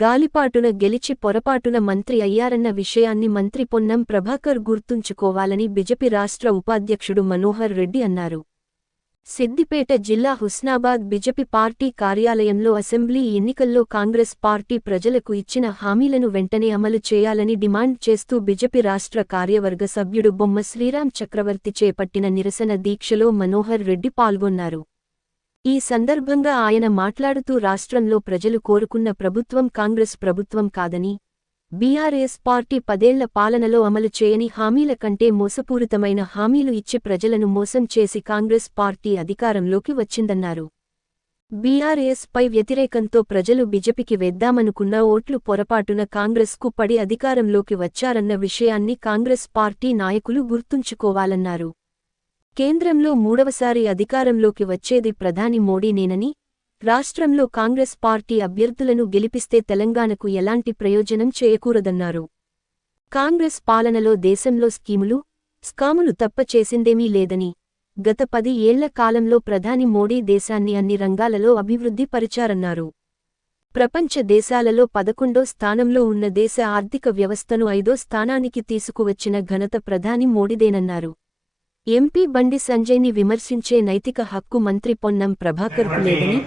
గాలిపాటున గెలిచి పొరపాటున మంత్రి అయ్యారన్న విషయాన్ని మంత్రి పొన్నం ప్రభాకర్ గుర్తుంచుకోవాలని బిజెపి రాష్ట్ర ఉపాధ్యక్షుడు మనోహర్ రెడ్డి అన్నారు. సిద్దిపేట జిల్లా హుస్నాబాద్ బిజెపి పార్టీ కార్యాలయంలో అసెంబ్లీ ఎన్నికల్లో కాంగ్రెస్ పార్టీ ప్రజలకు ఇచ్చిన హామీలను వెంటనే అమలు చేయాలని డిమాండ్ చేస్తూ బిజెపి రాష్ట్ర కార్యవర్గ సభ్యుడు బొమ్మ శ్రీరామ్ చక్రవర్తి చేపట్టిన నిరసన దీక్షలో మనోహర్ రెడ్డి పాల్గొన్నారు. ఈ సందర్భంగా ఆయన మాట్లాడుతూ రాష్ట్రంలో ప్రజలు కోరుకున్న ప్రభుత్వం కాంగ్రెస్ ప్రభుత్వం కాదని బీఆర్ఎస్ పార్టీ పదేళ్ళ పాలనలో అమలు చేయని హామీల కంటే మోసపూరితమైన హామీలు ఇచ్చి ప్రజలను మోసం చేసి కాంగ్రెస్ పార్టీ అధికారంలోకి వచ్చిందన్నారు. బీఆర్ఎస్పై వ్యతిరేకంతో ప్రజలు బిజెపికి వేద్దామనుకున్న ఓట్లు పొరపాటున కాంగ్రెస్కు పడి అధికారంలోకి వచ్చారన్న విషయాన్ని కాంగ్రెస్ పార్టీ నాయకులు గుర్తుంచుకోవాలన్నారు. కేంద్రంలో మూడవసారి అధికారంలోకి వచ్చేది ప్రధాని మోడీనేనని రాష్ట్రంలో కాంగ్రెస్ పార్టీ అభ్యర్థులను గెలిపిస్తే తెలంగాణకు ఎలాంటి ప్రయోజనం చేయకూడదన్నారు కాంగ్రెస్ పాలనలో దేశంలో స్కీములు స్కాములు తప్ప చేసిందేమీ లేదని గత పది ఏళ్ళ కాలంలో ప్రధాని మోడీ దేశాన్ని అన్ని రంగాలలో అభివృద్ధి పరిచారన్నారు. ప్రపంచ దేశాలలో పదకొండో స్థానంలో ఉన్న దేశ ఆర్థిక వ్యవస్థను ఐదో స్థానానికి తీసుకువచ్చిన ఘనత ప్రధాని మోడీదేనన్నారు. ఎంపీ బండి సంజయ్ని విమర్శించే నైతిక హక్కు మంత్రి పొన్నం ప్రభాకర్కు లేదని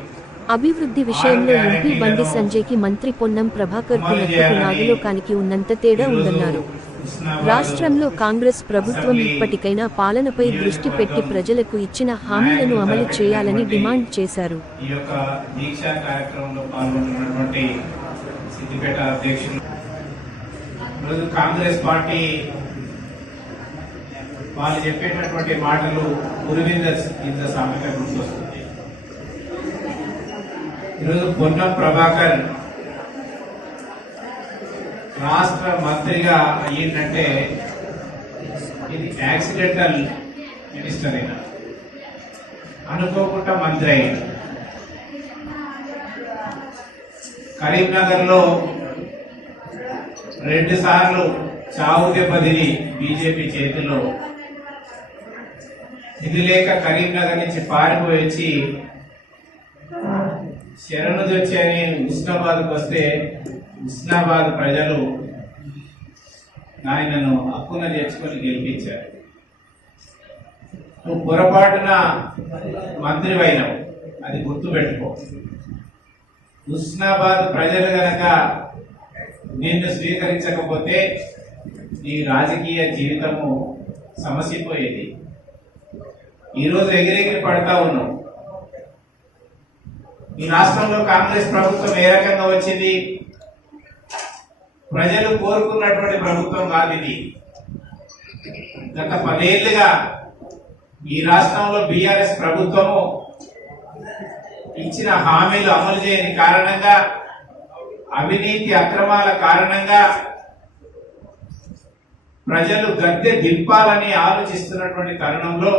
అభివృద్ధి విషయంలో ఎంపీ బండి సంజయ్కి మంత్రి పొన్నం ప్రభాకర్కు నక్కకు నాగలోకానికి ఉన్నంత తేడా ఉందన్నారు. రాష్ట్రంలో కాంగ్రెస్ ప్రభుత్వం ఇప్పటికైనా పాలనపై దృష్టి పెట్టి ప్రజలకు ఇచ్చిన హామీలను అమలు చేయాలని డిమాండ్ చేశారు. కాంగ్రెస్ పార్టీ దీక్షా కార్యక్రమంలో పాల్గొంటున్నటువంటి సిద్దిపేట అధ్యక్షులు ఈరోజు కాంగ్రెస్ పార్టీ వాళ్ళు చెప్పేటటువంటి మాటలు గురువింద ఇంత సామెత గుర్తొస్తుంది. ఈరోజు పొన్నం ప్రభాకర్ రాష్ట్ర మంత్రిగా అయ్యిందంటే ఇది యాక్సిడెంటల్ మినిస్టర్ అయినా. అనుకోకుండా మంత్రి అయ్యాడు. కరీంనగర్లో రెండు సార్లు చావు దెబ్బతిని బీజేపీ చేతిలో ఇది లేక కరీంనగర్ నుంచి పారిపోయి వచ్చి అని ఉస్నాబాద్కి వస్తే ఉస్నాబాద్ ప్రజలు ఆయనను హక్కున చేర్చుకొని గెలిపించారు. నువ్వు పొరపాటున మంత్రివైనవు అది గుర్తుపెట్టుకో. హుస్నాబాద్ ప్రజలు గనక నిన్ను స్వీకరించకపోతే నీ రాజకీయ జీవితము సమసిపోయేది. ఈరోజు ఎగిరెగిరి పడతా ఉన్నాం. ఈ రాష్ట్రంలో కాంగ్రెస్ ప్రభుత్వం ఏ రకంగా వచ్చింది? ప్రజలు కోరుకున్నటువంటి ప్రభుత్వం కాదు ఇది. గత పదేళ్ళుగా ఈ రాష్ట్రంలో బీఆర్ఎస్ ప్రభుత్వము ఇచ్చిన హామీలు అమలు చేయని కారణంగా అవినీతి అక్రమాల కారణంగా ప్రజలు గద్దె దింపాలని ఆలోచిస్తున్నటువంటి తరుణంలో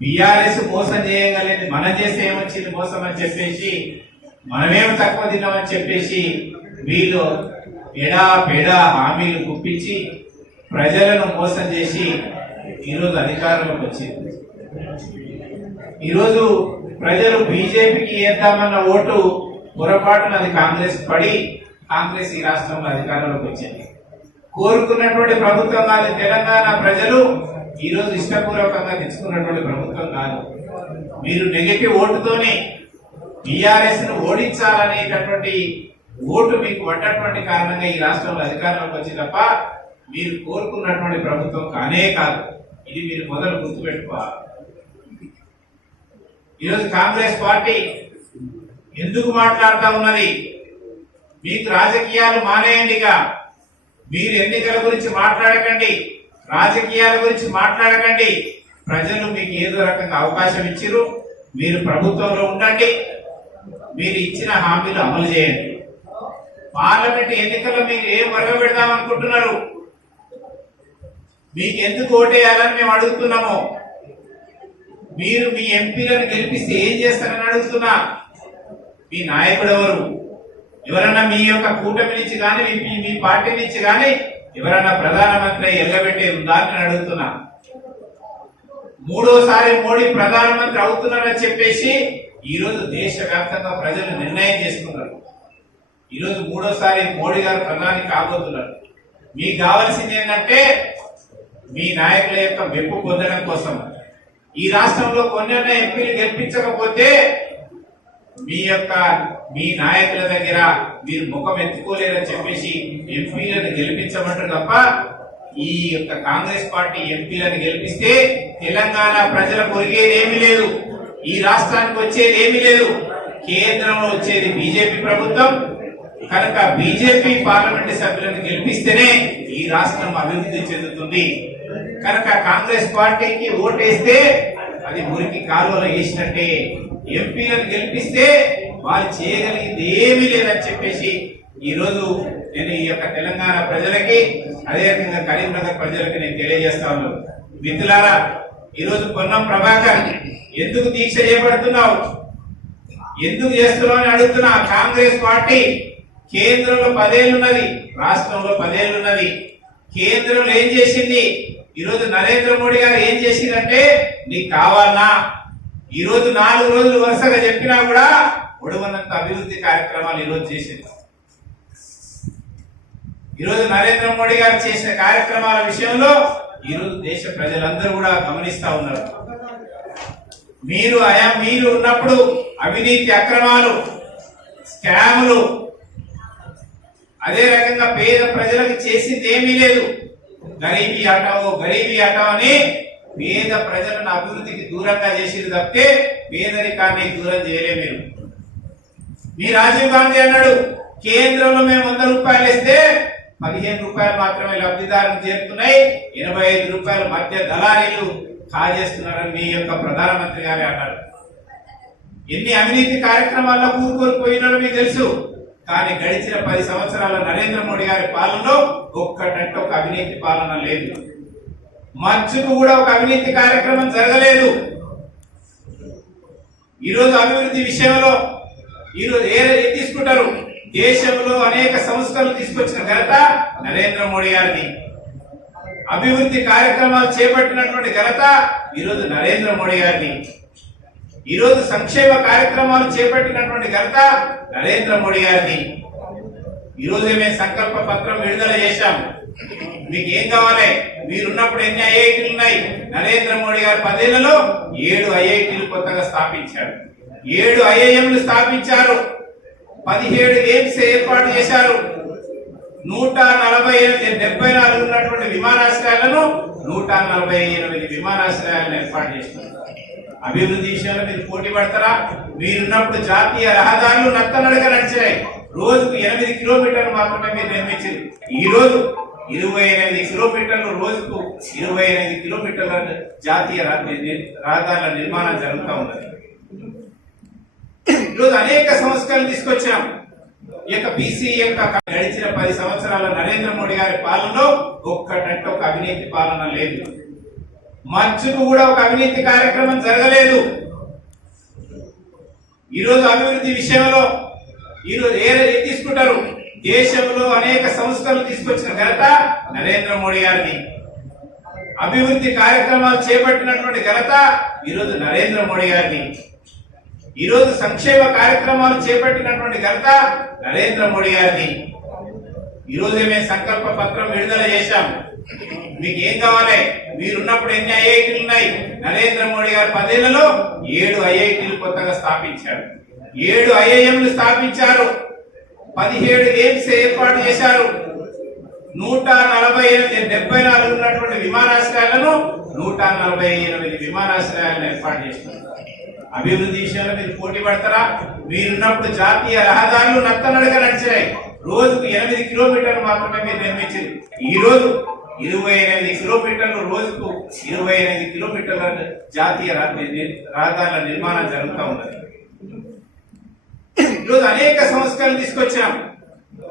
బీఆర్ఎస్ మోసం చేయగలేదు మనం చేస్తే ఏమొచ్చింది? మోసం అని చెప్పేసి మనమేం తక్కువ తిన్నామని చెప్పేసి వీళ్ళు ఎడా పెడా హామీలు గుప్పించి ప్రజలను మోసం చేసి ఈరోజు అధికారంలోకి వచ్చింది. ఈరోజు ప్రజలు బీజేపీకి వేద్దామన్న ఓటు పొరపాటున అది కాంగ్రెస్ పడి కాంగ్రెస్ ఈ రాష్ట్రంలో అధికారంలోకి వచ్చింది. కోరుకున్నటువంటి ప్రభుత్వం కాదు తెలంగాణ ప్రజలు ఈ రోజు ఇష్టపూర్వకంగా తెచ్చుకున్నటువంటి ప్రభుత్వం కాదు. మీరు నెగటివ్ ఓటుతోనే బీఆర్ఎస్ను ఓడించాలనేటటువంటి ఓటు మీకు పడ్డటువంటి కారణంగా ఈ రాష్ట్రంలో అధికారంలోకి వచ్చి తప్ప మీరు కోరుకున్నటువంటి ప్రభుత్వం కానే కాదు. ఇది మీరు మొదలు గుర్తుపెట్టుకోవాలి. ఈరోజు కాంగ్రెస్ పార్టీ ఎందుకు మాట్లాడుతూ ఉన్నది? మీకు రాజకీయాలు మానేయండిగా. మీరు ఎన్నికల గురించి మాట్లాడకండి. రాజకీయాల గురించి మాట్లాడకండి. ప్రజలు మీకు ఏదో రకంగా అవకాశం ఇచ్చిరు మీరు ప్రభుత్వంలో ఉండండి. మీరు ఇచ్చిన హామీలు అమలు చేయండి. పార్లమెంట్ ఎన్నికల్లో మీరు ఏం పెడదాం అనుకుంటున్నారు? మీకు ఎందుకు ఓటేయాలని మేము అడుగుతున్నాము? మీరు మీ ఎంపీలను గెలిపిస్తే ఏం చేస్తారని అడుగుతున్నా. మీ నాయకుడు ఎవరు? ఎవరన్నా మీ యొక్క కూటమి నుంచి కానీ మీ మీ పార్టీ నుంచి కానీ ఎవరన్నా ప్రధానమంత్రి ఎల్లబెట్టి ఉందా అని అడుగుతున్నా. మూడోసారి మోడీ ప్రధానమంత్రి అవుతున్నాడని చెప్పేసి ఈరోజు దేశవ్యాప్తంగా ప్రజలు నిర్ణయం చేసుకున్నారు. ఈరోజు మూడోసారి మోడీ గారు ప్రధాని కాబోతున్నారు. మీకు కావాల్సింది ఏంటంటే మీ నాయకుల యొక్క మెప్పు పొందడం కోసం. ఈ రాష్ట్రంలో కొన్ని ఎంపీలు గెలిపించకపోతే మీ యొక్క మీ నాయకుల దగ్గర మీరు ముఖం ఎత్తుకోలేరని చెప్పేసి ఎంపీలను గెలిపించమంటారు తప్ప ఈ యొక్క కాంగ్రెస్ పార్టీ ఎంపీలను గెలిపిస్తే తెలంగాణ ప్రజల ఒరిగేది ఏమి లేదు. ఈ రాష్ట్రానికి వచ్చేది ఏమీ లేదు. కేంద్రంలో వచ్చేది బీజేపీ ప్రభుత్వం. కనుక బీజేపీ పార్లమెంట్ సభ్యులను గెలిపిస్తేనే ఈ రాష్ట్రం అభివృద్ధి చెందుతుంది. కనుక కాంగ్రెస్ పార్టీకి ఓటేస్తే అది మురికి కాలువలో వేసినట్టే ఎంపీలను గెలిపిస్తే వాళ్ళు చేయగలిగింది ఏమీ లేదని చెప్పేసి ఈ రోజు నేను ఈ యొక్క తెలంగాణ ప్రజలకి అదేవిధంగా కరీంనగర్ ప్రజలకి నేను తెలియజేస్తా ఉన్నాను. మిత్రులారా ఈరోజు పొన్నం ప్రభాకర్ ఎందుకు దీక్ష చేపడుతున్నావు? ఎందుకు చేస్తున్నావు అని అడుగుతున్నా. కాంగ్రెస్ పార్టీ కేంద్రంలో పదేళ్ళున్నది రాష్ట్రంలో పదేళ్ళున్నది కేంద్రంలో ఏం చేసింది? ఈరోజు నరేంద్ర మోడీ గారు ఏం చేసిందంటే నీకు కావాలన్నా ఈ రోజు నాలుగు రోజులు వరుసగా చెప్పినా కూడా ఒడవనంత అభివృద్ధి కార్యక్రమాలు ఈరోజు చేసింది. ఈరోజు నరేంద్ర మోడీ గారు చేసిన కార్యక్రమాల విషయంలో ఈరోజు దేశ ప్రజలందరూ కూడా గమనిస్తా ఉన్నారు. మీరు ఆయా మీరు ఉన్నప్పుడు అవినీతి అక్రమాలు స్కాములు అదే రకంగా పేద ప్రజలకు చేసింది ఏమీ లేదు. గరీబీ హటావో గరీబీ హటావో అని పేద ప్రజలను అభివృద్ధికి దూరంగా చేసేది తప్పితే పేదరికాన్ని దూరం చేయలే మీరు. మీ రాజీవ్ గాంధీ అన్నాడు కేంద్రంలో మేము వంద రూపాయలు ఇస్తే పదిహేను రూపాయలు మాత్రమే లబ్ధిదారులు చేరుతున్నాయి ఎనభై ఐదు రూపాయలు మధ్య దళారీలు కాజేస్తున్నారని మీ యొక్క ప్రధానమంత్రి గారే అన్నారు. ఎన్ని అవినీతి కార్యక్రమాల్లో కూరుకొని మీకు తెలుసు కానీ గడిచిన పది సంవత్సరాల నరేంద్ర మోడీ గారి పాలనలో ఒక్కటంటే ఒక అవినీతి పాలన లేదు. మచ్చుకు కూడా ఒక అవినీతి కార్యక్రమం జరగలేదు. ఈరోజు అభివృద్ధి విషయంలో ఈరోజు ఏ తీసుకుంటారు? దేశంలో అనేక సంస్థలు తీసుకొచ్చిన ఘనత నరేంద్ర మోడీ గారిది. అభివృద్ధి కార్యక్రమాలు చేపట్టినటువంటి ఘనత ఈరోజు నరేంద్ర మోడీ గారిది. ఈరోజు సంక్షేమ కార్యక్రమాలు చేపట్టినటువంటి ఘనత నరేంద్ర మోడీ గారిది. ఈరోజు మేము సంకల్ప పత్రం విడుదల చేశాం. మీకు ఏం కావాలి? మీరున్నప్పుడు ఎన్ని ఐఐటీలు ఉన్నాయి? నరేంద్ర మోడీ గారు పదేళ్ళలో ఏడు ఐఐటీలు కొత్తగా స్థాపించారు. ఏడు ఐఐఎంలు స్థాపించారు. పదిహేడు ఎయిమ్స్ ఏర్పాటు చేశారు. నూట నలభై ఎనిమిది డెబ్బై నాలుగు ఉన్నటువంటి విమానాశ్రయాలను నూట నలభై ఎనిమిది విమానాశ్రయాలను ఏర్పాటు చేస్తున్నారు అభివృద్ధి విషయంలో మీరు పోటీ పడతారా? మీరున్నప్పుడు జాతీయ రహదారులు నత్తనడగా నడిచాయి రోజుకు ఎనిమిది కిలోమీటర్లు మాత్రమే మీరు నిర్మించింది ఈ రోజు ఇరవై ఎనిమిది కిలోమీటర్లు రోజుకు ఇరవై ఎనిమిది కిలోమీటర్ల జాతీయ రహదారుల నిర్మాణం జరుగుతూ ఉన్నది. ఈరోజు అనేక సంస్కరణలు తీసుకొచ్చాం. ఈ యొక్క బీసీ యొక్క గడిచిన పది సంవత్సరాల నరేంద్ర మోడీ గారి పాలనలో ఒక్కటంటే ఒక అవినీతి పాలన లేదు. మచ్చుకు కూడా ఒక అవినీతి కార్యక్రమం జరగలేదు. ఈరోజు అభివృద్ధి విషయంలో ఈరోజు ఏ తీసుకుంటారు? దేశంలో అనేక సంస్థలు తీసుకొచ్చిన ఘనత నరేంద్ర మోడీ గారిది. అభివృద్ధి కార్యక్రమాలు చేపట్టినటువంటి ఘనత ఈరోజు నరేంద్ర మోడీ గారిది. ఈరోజు సంక్షేమ కార్యక్రమాలు చేపట్టినటువంటి ఘనత నరేంద్ర మోడీ గారిది. ఈరోజు మేము సంకల్ప పత్రం విడుదల చేశాం. మీకు ఏం కావాలి? మీరున్నప్పుడు ఎన్ని ఐఐటీలు ఉన్నాయి? నరేంద్ర మోడీ గారు పదేళ్ళలో ఏడు ఐఐటీలు కొత్తగా స్థాపించారు. ఏడు ఐఏఎంలు స్థాపించారు. పదిహేడు ఎయిమ్స్ ఏర్పాటు చేశారు. నూట నలభై ఎనిమిది డెబ్బై నాలుగు ఉన్నటువంటి విమానాశ్రయాలను నూట నలభై ఎనిమిది విమానాశ్రయాలను ఏర్పాటు చేస్తున్నారు అభివృద్ధి విషయంలో మీరు పోటీ పడతారా? మీరున్నప్పుడు జాతీయ రహదారులు నత్తనడగా నడిచాయి రోజుకు ఎనిమిది కిలోమీటర్లు మాత్రమే మీరు నిర్మించింది. ఈ రోజు ఇరవై ఎనిమిది కిలోమీటర్లు రోజుకు ఇరవై ఎనిమిది కిలోమీటర్ల జాతీయ రహదారుల నిర్మాణం జరుగుతూ ఉన్నది. ఈరోజు అనేక సంస్కరణలు తీసుకొచ్చాం.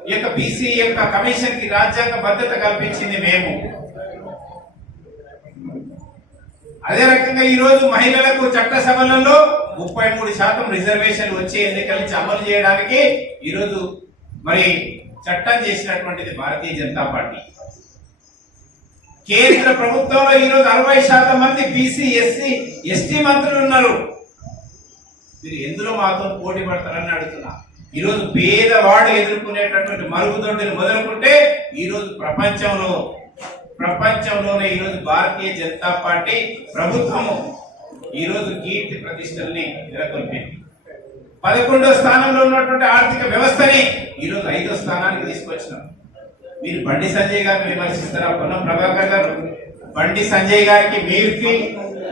ఈ యొక్క బీసీ యొక్క కమిషన్కి రాజ్యాంగ భద్రత కల్పించింది మేము. అదే రకంగా ఈ రోజు మహిళలకు చట్టసభలలో ముప్పై మూడు శాతం రిజర్వేషన్లు వచ్చే ఎన్నికల నుంచి అమలు చేయడానికి ఈరోజు మరి చట్టం చేసినటువంటిది భారతీయ జనతా పార్టీ. కేంద్ర ప్రభుత్వంలో ఈరోజు అరవై శాతం మంది బీసీ ఎస్సీ ఎస్టీ మంత్రులు ఉన్నారు. మీరు ఎందులో మాతో పోటీ పడతారని అడుగుతున్నా. ఈరోజు పేదవాడు ఎదుర్కొనేటటువంటి మరుగుదొడ్డిని మొదలుకుంటే ఈరోజు ప్రపంచంలో ప్రపంచంలోనే ఈరోజు భారతీయ జనతా పార్టీ ప్రభుత్వము ఈరోజు కీర్తి ప్రతిష్టల్ని నెలకొల్పింది. పదకొండో స్థానంలో ఉన్నటువంటి ఆర్థిక వ్యవస్థని ఈరోజు ఐదో స్థానానికి తీసుకొచ్చినాం. మీరు బండి సంజయ్ గారిని విమర్శిస్తారా? పొన్నం ప్రభాకర్ గారు బండి సంజయ్ గారికి మీరుకి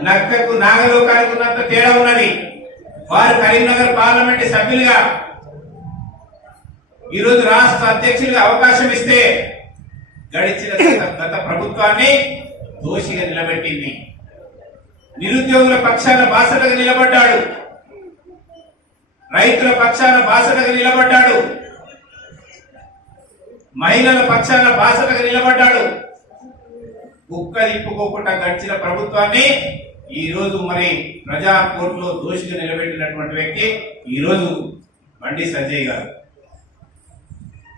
నక్కకు నాగలోకానికి ఉన్నంత తేడా ఉన్నది. వారు కరీంనగర్ పార్లమెంట్ సభ్యులుగా ఈరోజు రాష్ట్ర అధ్యక్షులుగా అవకాశం ఇస్తే గడిచిన గత- ప్రభుత్వాన్ని దోషిగా నిలబెట్టింది. నిరుద్యోగుల పక్షాన బాసటగా నిలబడ్డాడు. రైతుల పక్షాన బాసటగా నిలబడ్డాడు. మహిళల పక్షాన బాసటగా నిలబడ్డాడు. కుక్క నింపుకోకుండా గడిచిన ప్రభుత్వాన్ని ఈ రోజు మరి ప్రజా కోర్టులో దోషిగా నిలబెట్టినటువంటి వ్యక్తి ఈ రోజు బండి సంజయ్ గారు.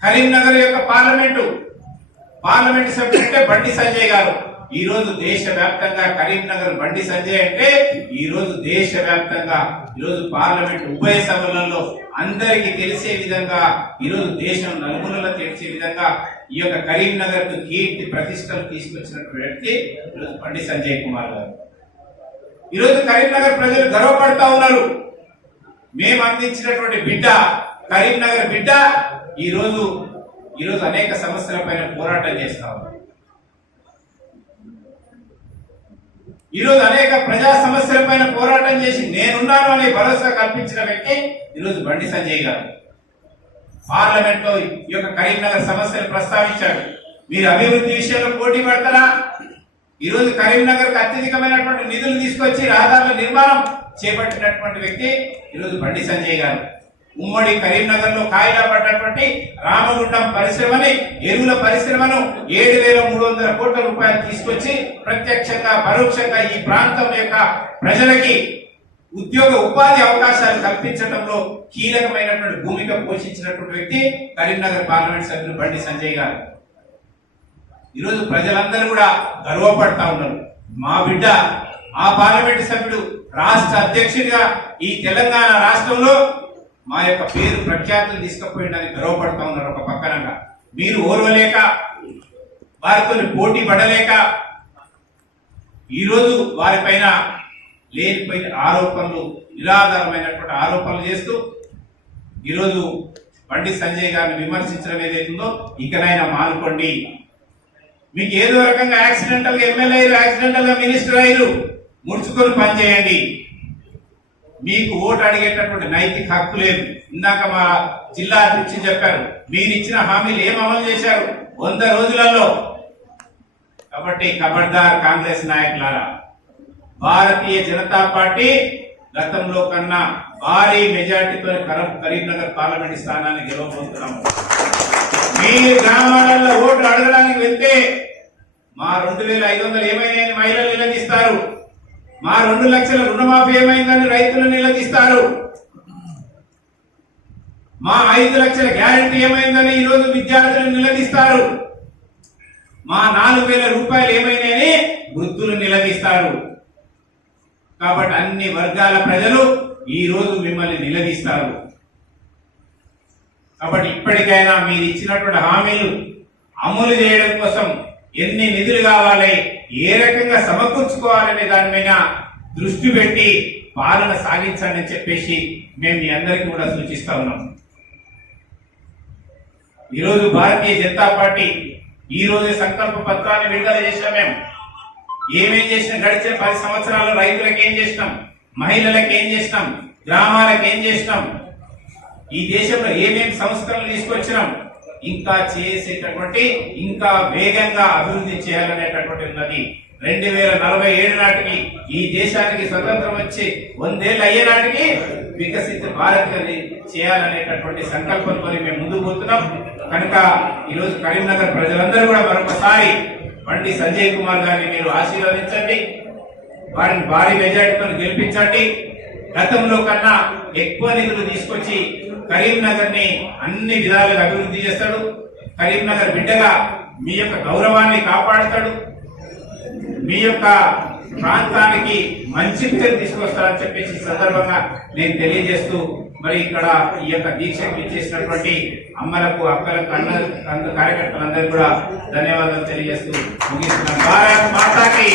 కరీంనగర్ యొక్క పార్లమెంటు పార్లమెంట్ సభ్యుడు అంటే బండి సంజయ్ గారు. ఈ రోజు దేశ వ్యాప్తంగా కరీంనగర్ బండి సంజయ్ అంటే ఈ రోజు దేశ వ్యాప్తంగా పార్లమెంట్ ఉభయ సభలలో అందరికీ తెలిసే విధంగా ఈరోజు దేశం నలుమూలలో తెలిసే విధంగా ఈ యొక్క కరీంనగర్కు కీర్తి ప్రతిష్టలు తీసుకొచ్చినటువంటి వ్యక్తి ఈరోజు బండి సంజయ్ కుమార్ గారు. ఈరోజు కరీంనగర్ ప్రజలు గర్వపడతా ఉన్నారు. మేము అందించినటువంటి బిడ్డ కరీంనగర్ బిడ్డ ఈరోజు ఈరోజు అనేక సమస్యల పైన పోరాటం చేస్తా ఉన్నారు. ఈరోజు అనేక ప్రజా సమస్యల పైన పోరాటం చేసి నేనున్నాను అనే భరోసా కల్పించిన వ్యక్తి ఈరోజు బండి సంజయ్ గారు. పార్లమెంట్లో ఈ యొక్క కరీంనగర్ సమస్యలు ప్రస్తావించాడు. మీరు అభివృద్ధి విషయంలో పోటీ పడతారా? ఈరోజు కరీంనగర్కి అత్యధికమైనటువంటి నిధులు తీసుకొచ్చి రహదారుల నిర్మాణం చేపట్టినటువంటి వ్యక్తి ఈ రోజు బండి సంజయ్ గారు. ఉమ్మడి కరీంనగర్లో కాయిలా పడ్డటువంటి రామగుండం పరిశ్రమని ఎరువుల పరిశ్రమను ఏడు వేల మూడు వందల కోట్ల రూపాయలు తీసుకొచ్చి ప్రత్యక్షంగా పరోక్షంగా ఈ ప్రాంతం యొక్క ప్రజలకి ఉద్యోగ ఉపాధి అవకాశాలు కల్పించడంలో కీలకమైనటువంటి భూమిక పోషించినటువంటి వ్యక్తి కరీంనగర్ పార్లమెంట్ సభ్యులు బండి సంజయ్ గారు. ఈరోజు ప్రజలందరూ కూడా గర్వపడతా ఉన్నారు. మా బిడ్డ ఆ పార్లమెంట్ సభ్యుడు రాష్ట్ర అధ్యక్షుడిగా ఈ తెలంగాణ రాష్ట్రంలో మా యొక్క పేరు ప్రఖ్యాతులు తీసుకుపోయడానికి గర్వపడతా ఉన్నారు ఒక పక్కనంగా. మీరు ఓర్వలేక వారితో పోటీ పడలేక ఈరోజు వారిపైన లేనిపోయిన ఆరోపణలు నిరాధారమైనటువంటి ఆరోపణలు చేస్తూ ఈరోజు బండి సంజయ్ గారిని విమర్శించడం ఏదైతుందో ఇకనైనా మానుకోండి. మీకు ఏదో రకంగా యాక్సిడెంటల్గా ఎమ్మెల్యే అయ్యారు యాక్సిడెంటల్గా మినిస్టర్ అయ్యారు ముడుచుకొని పనిచేయండి మీకు ఓటు అడిగేటటువంటి నైతిక హక్కు లేదు. ఇందాక మా జిల్లా అధ్యక్షులు చెప్పారు మీరు ఇచ్చిన హామీలు ఏం అమలు చేశారు? వంద రోజులలో. కాబట్టి ఖబర్దార్ కాంగ్రెస్ నాయకులారా భారతీయ జనతా పార్టీ గతంలో కన్నా భారీ మెజార్టీతో కరీంనగర్ పార్లమెంట్ స్థానాన్ని గెలవబోతున్నాము మీ గ్రామాలలో ఓట్లు అడగడానికి వెళ్తే మా రెండు వేల ఐదు వందలు ఏమైనా మహిళలు నిలదీస్తారు. మా రెండు లక్షల రుణమాఫీ ఏమైందని రైతులు నిలదీస్తారు. మా ఐదు లక్షల గ్యారంటీ ఏమైందని ఈరోజు విద్యార్థులు నిలదీస్తారు. మా నాలుగు వేల రూపాయలు ఏమైనాయని వృద్ధులు నిలదీస్తారు. కాబట్టి అన్ని వర్గాల ప్రజలు ఈ రోజు మిమ్మల్ని నిలదీస్తారు. కాబట్టి ఇప్పటికైనా మీరు ఇచ్చినటువంటి హామీలు అమలు చేయడం కోసం ఎన్ని నిధులు కావాలి ఏ రకంగా సమకూర్చుకోవాలనే దాని మీద దృష్టి పెట్టి పాలన సాగించాలని చెప్పేసి మేము మీ అందరికీ కూడా సూచిస్తా ఉన్నాం. ఈరోజు భారతీయ జనతా పార్టీ ఈ రోజు సంకల్ప పత్రాన్ని విడుదల చేసినాం మేము. ఏమేం చేసినాం గడిచిన పది సంవత్సరాలు రైతులకు ఏం చేసినాం? మహిళలకు ఏం చేసినాం? గ్రామాలకు ఏం చేసినాం? ఈ దేశంలో ఏమేమి సంస్కరణలు తీసుకొచ్చినాం? ఇంకా చేసేటటువంటి ఇంకా వేగంగా అభివృద్ధి చేయాలనేటటువంటి ఉన్నది. రెండు వేల నలభై ఏడు నాటికి ఈ దేశానికి స్వతంత్రం వచ్చి వందేళ్ళు అయ్యే నాటికి వికసిత భారత్ చేయాలనేటటువంటి సంకల్పంతో మేము ముందుకు పోతున్నాం. కనుక ఈరోజు కరీంనగర్ ప్రజలందరూ కూడా మరొకసారి బండి సంజయ్ కుమార్ గారిని మీరు ఆశీర్వదించండి. వారిని భారీ మెజార్టీతో గెలిపించండి. గతంలో కన్నా ఎక్కువ నిధులు తీసుకొచ్చి కరీంనగర్ని అన్ని విధాలుగా అభివృద్ధి చేస్తాడు. కరీంనగర్ బిడ్డగా మీ యొక్క గౌరవాన్ని కాపాడుతాడు. మీ యొక్క ప్రాంతానికి మంచి పేరు తీసుకొస్తారని చెప్పేసి సందర్భంగా నేను తెలియజేస్తూ మరి ఇక్కడ ఈ యొక్క దీక్షకు ఇచ్చేసినటువంటి అమ్మలకు అక్కలకు అన్న అన్న కార్యకర్తలందరూ కూడా ధన్యవాదాలు తెలియజేస్తూ ముగిస్తున్నాం భారత్ మాతాకి